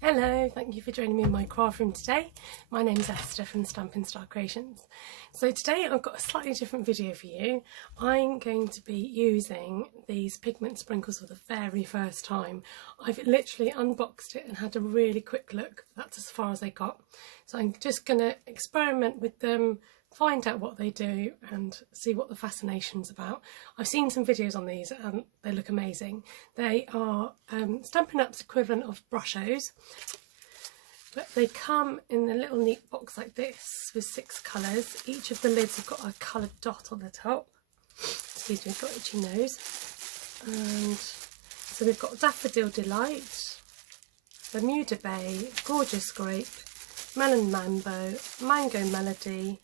Hello, thank you for joining me in my craft room today. My name's Esther from Stampin' Creations. So today I've got a slightly different video for you. I'm going to be using these pigment sprinkles for the very first time. I've literally unboxed it and had a really quick look. That's as far as I got. So I'm just going to experiment with them, find out what they do and see what the fascination's about. I've seen some videos on these and they look amazing. They are Stampin' Up's equivalent of brushos, but they come in a little neat box like this with 6 colours. Each of the lids have got a coloured dot on the top. Excuse me, I've got itchy nose. And so we've got Daffodil Delight, Bermuda Bay, Gorgeous Grape, Melon Mambo, Mango Melody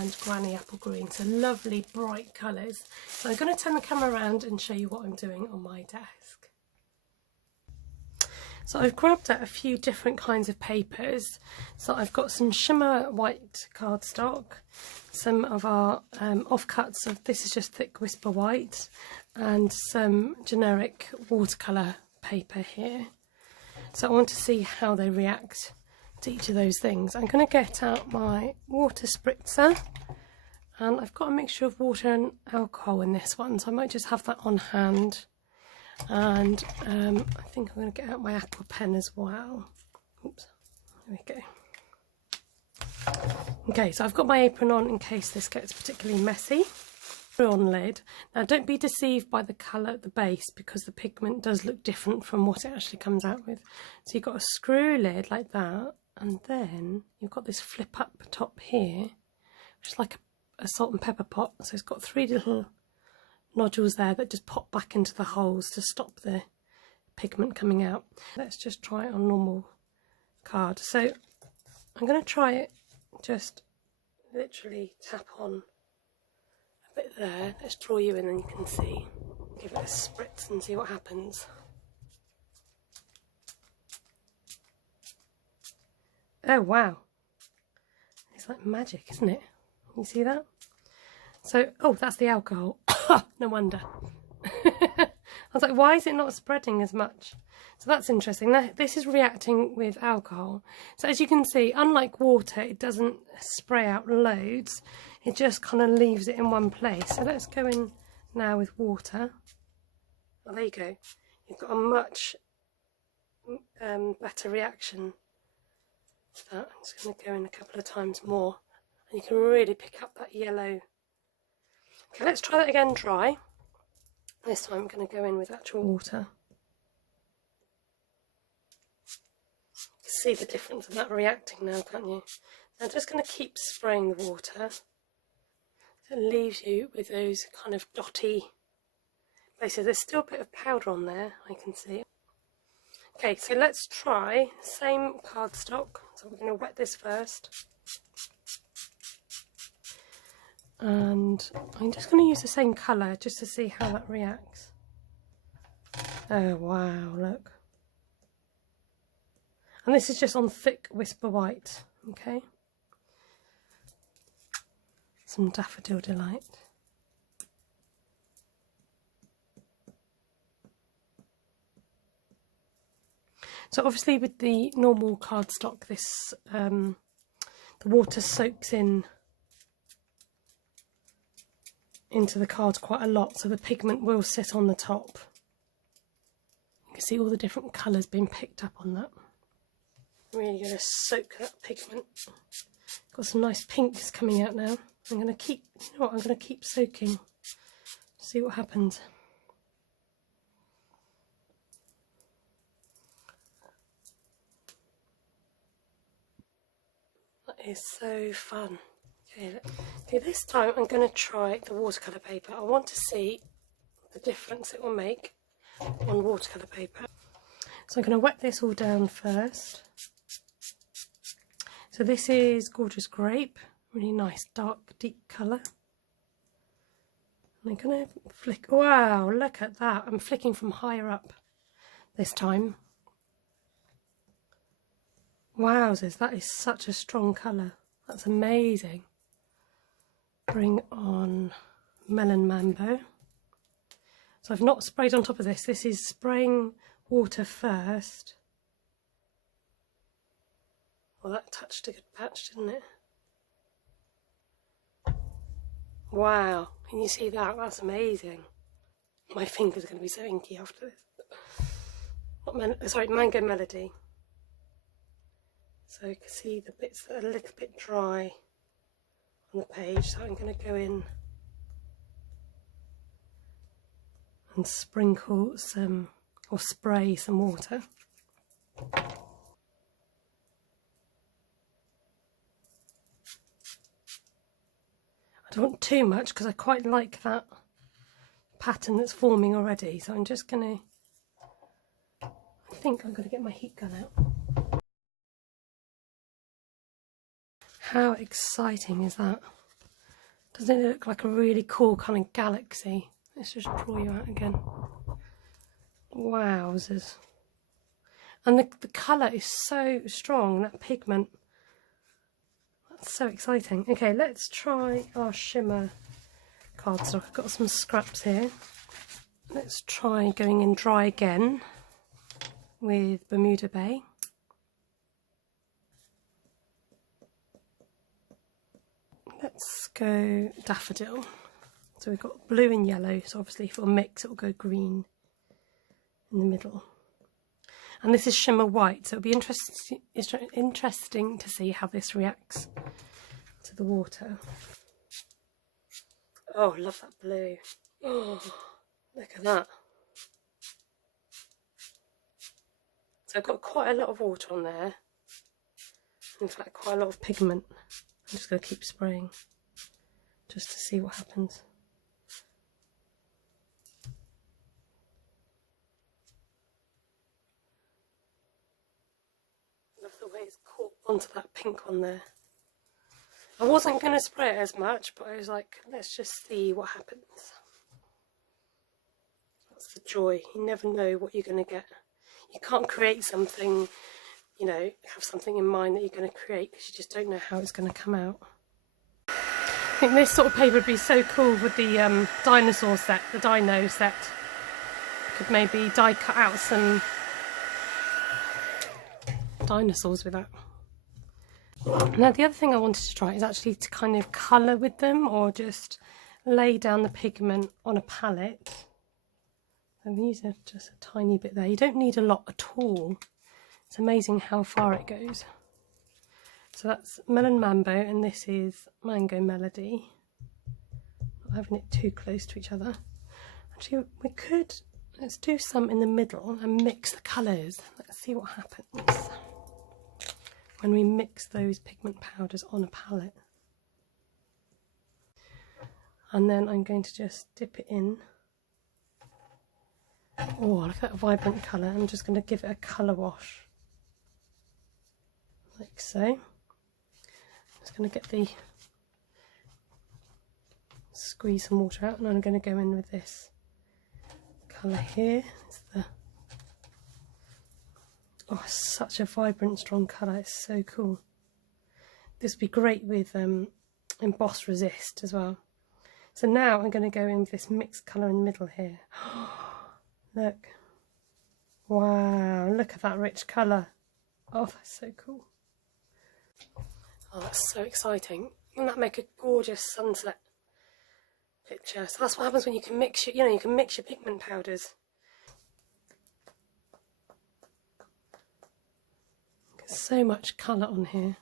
and Granny Apple Green. So lovely bright colours. So I'm going to turn the camera around and show you what I'm doing on my desk. So I've grabbed out a few different kinds of papers. So I've got some shimmer white cardstock, some of our offcuts of this is just thick whisper white, and some generic watercolour paper here. So I want to see how they react to each of those things. I'm going to get out my water spritzer, and I've got a mixture of water and alcohol in this one, so I might just have that on hand. And I think I'm going to get out my aqua pen as well. Oops, there we go. Okay, so I've got my apron on in case this gets particularly messy. On lid. Now don't be deceived by the colour at the base because the pigment does look different from what it actually comes out with. So you've got a screw lid like that, and then you've got this flip up top here, which is like a salt and pepper pot. So it's got 3 little nodules there that just pop back into the holes to stop the pigment coming out. Let's just try it on normal card. So I'm going to try it, just literally tap on a bit there. Let's draw you in and you can see. Give it a spritz and see what happens. Oh wow, it's like magic, isn't it? You see that? So, oh, that's the alcohol. No wonder. I was like, why is it not spreading as much? So that's interesting. This is reacting with alcohol. So as you can see, unlike water, it doesn't spray out loads. It just kind of leaves it in one place. So let's go in now with water. Oh, there you go. You've got a much better reaction to that. I'm just going to go in a couple of times more. And you can really pick up that yellow. Okay, let's try that again dry. This time I'm going to go in with actual water. You can see the difference of that reacting now, can't you? Now I'm just going to keep spraying the water. So it leaves you with those kind of dotty places. There's still a bit of powder on there, I can see. Okay, so let's try same cardstock. So we're going to wet this first. And I'm just going to use the same colour just to see how that reacts. Oh wow, look. And this is just on thick whisper white, okay? Some Daffodil Delight. So obviously with the normal cardstock, this the water soaks into the card quite a lot, so the pigment will sit on the top. You can see all the different colours being picked up on that. I'm really going to soak that pigment. Got some nice pinks coming out now. I'm going to keep, you know what, I'm going to keep soaking. See what happens. That is so fun. Okay, this time I'm going to try the watercolour paper. I want to see the difference it will make on watercolour paper. So I'm going to wet this all down first. So this is Gorgeous Grape, really nice dark deep colour. And I'm going to flick, wow, look at that. I'm flicking from higher up this time. Wowzers, that is such a strong colour. That's amazing. Bring on Melon Mambo. So I've not sprayed on top of this. This is spraying water first Well, that touched a good patch, didn't it? Wow, can you see that? That's amazing. My fingers are going to be so inky after this. Sorry, Mango Melody. So you can see the bits that are a little bit dry on the page. So I'm going to go in and sprinkle some, or spray some water. I don't want too much because I quite like that pattern that's forming already. So I'm just going to, I think I'm going to get my heat gun out. How exciting is that? Doesn't it look like a really cool kind of galaxy? Let's just draw you out again. Wowzers. And the colour is so strong, that pigment. That's so exciting. Okay, let's try our shimmer cardstock. I've got some scraps here. Let's try going in dry again with Bermuda Bay. Let's go daffodil. So we've got blue and yellow, so obviously if it'll mix it'll go green in the middle. And this is shimmer white, so it'll be interesting to see how this reacts to the water. Oh, I love that blue. Oh, look at that. So I've got quite a lot of water on there. In fact, quite a lot of pigment. I'm just going to keep spraying just to see what happens. Love the way it's caught onto that pink on there. I wasn't going to spray it as much, but I was like, let's just see what happens. That's the joy. You never know what you're going to get. You can't create something, you know, have something in mind that you're going to create because you just don't know how it's going to come out. I think this sort of paper would be so cool with the dinosaur set, the dino set. Could maybe die cut out some dinosaurs with that. Now the other thing I wanted to try is actually to kind of colour with them, or just lay down the pigment on a palette. I'm using just a tiny bit there. You don't need a lot at all. It's amazing how far it goes. So that's Melon Mambo and this is Mango Melody. Not having it too close to each other. Actually, we could, let's do some in the middle and mix the colours. Let's see what happens when we mix those pigment powders on a palette. And then I'm going to just dip it in. Oh, look at that vibrant colour. I'm just going to give it a colour wash. Like so. I'm just going to get the, squeeze some water out, and I'm going to go in with this colour here. It's the, oh, such a vibrant, strong colour. It's so cool. This would be great with emboss resist as well. So now I'm going to go in with this mixed colour in the middle here. Look. Wow, look at that rich colour. Oh, that's so cool. Oh, that's so exciting. Wouldn't that make a gorgeous sunset picture? So that's what happens when you can mix your, you know, you can mix your pigment powders. Get so much colour on here.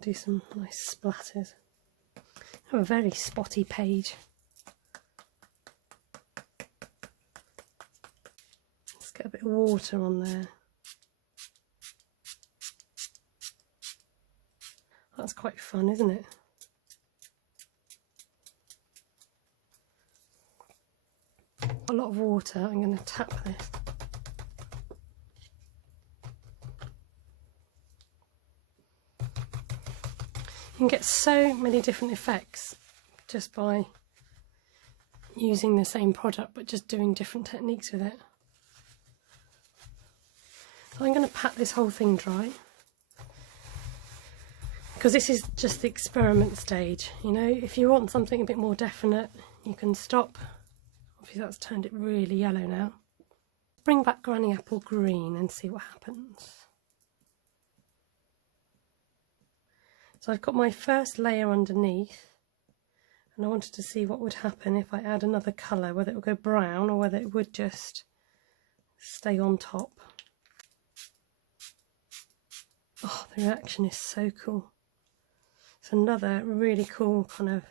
Do some nice splatters. I have a very spotty page. Let's get a bit of water on there. That's quite fun, isn't it? A lot of water. I'm going to tap this. You can get so many different effects just by using the same product but just doing different techniques with it. So I'm going to pat this whole thing dry, because this is just the experiment stage. You know, if you want something a bit more definite, you can stop. Obviously that's turned it really yellow now. Bring back Granny Apple Green and see what happens. So I've got my first layer underneath, and I wanted to see what would happen if I add another colour, whether it would go brown or whether it would just stay on top. Oh, the reaction is so cool. It's another really cool kind of,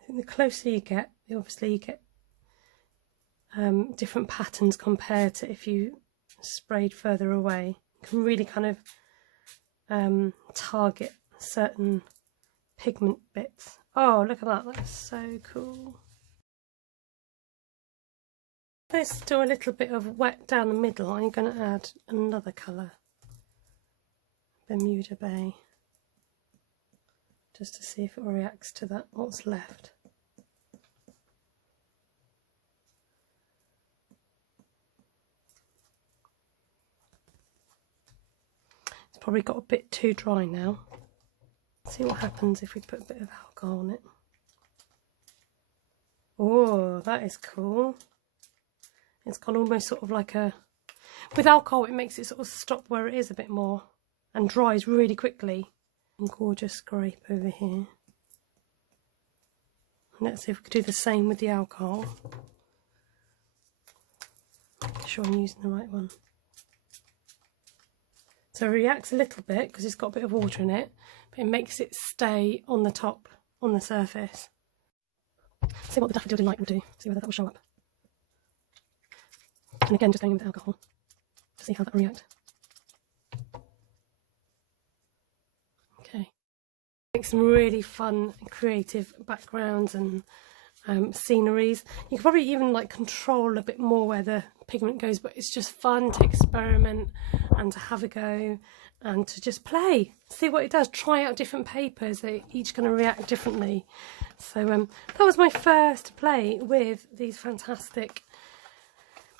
I think the closer you get, obviously you get different patterns compared to if you sprayed further away. You can really kind of target certain pigment bits. Oh, look at that, that's so cool. There's still a little bit of wet down the middle. I'm going to add another colour, Bermuda Bay, just to see if it reacts to that, what's left. It's probably got a bit too dry now. Let's see what happens if we put a bit of alcohol on it. Oh, that is cool. It's gone almost sort of like a... With alcohol it makes it sort of stop where it is a bit more and dries really quickly. And gorgeous scrape over here. Let's see if we could do the same with the alcohol. Make sure I'm using the right one. So it reacts a little bit because it's got a bit of water in it, but it makes it stay on the top, on the surface. See what the daffodil delight will do, see whether that will show up. And again, just going in with alcohol to see how that will react. Okay. Make some really fun, creative backgrounds and sceneries. You can probably even like control a bit more where the pigment goes, but it's just fun to experiment and to have a go and to just play, see what it does, try out different papers. They're each going to react differently. So that was my first play with these fantastic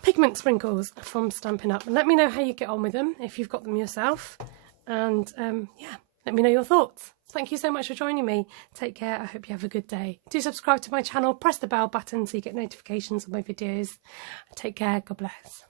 pigment sprinkles from Stampin' Up. And let me know how you get on with them if you've got them yourself, and yeah, let me know your thoughts. Thank you so much for joining me. Take care. I hope you have a good day. Do subscribe to my channel, press the bell button so you get notifications of my videos. Take care. God bless.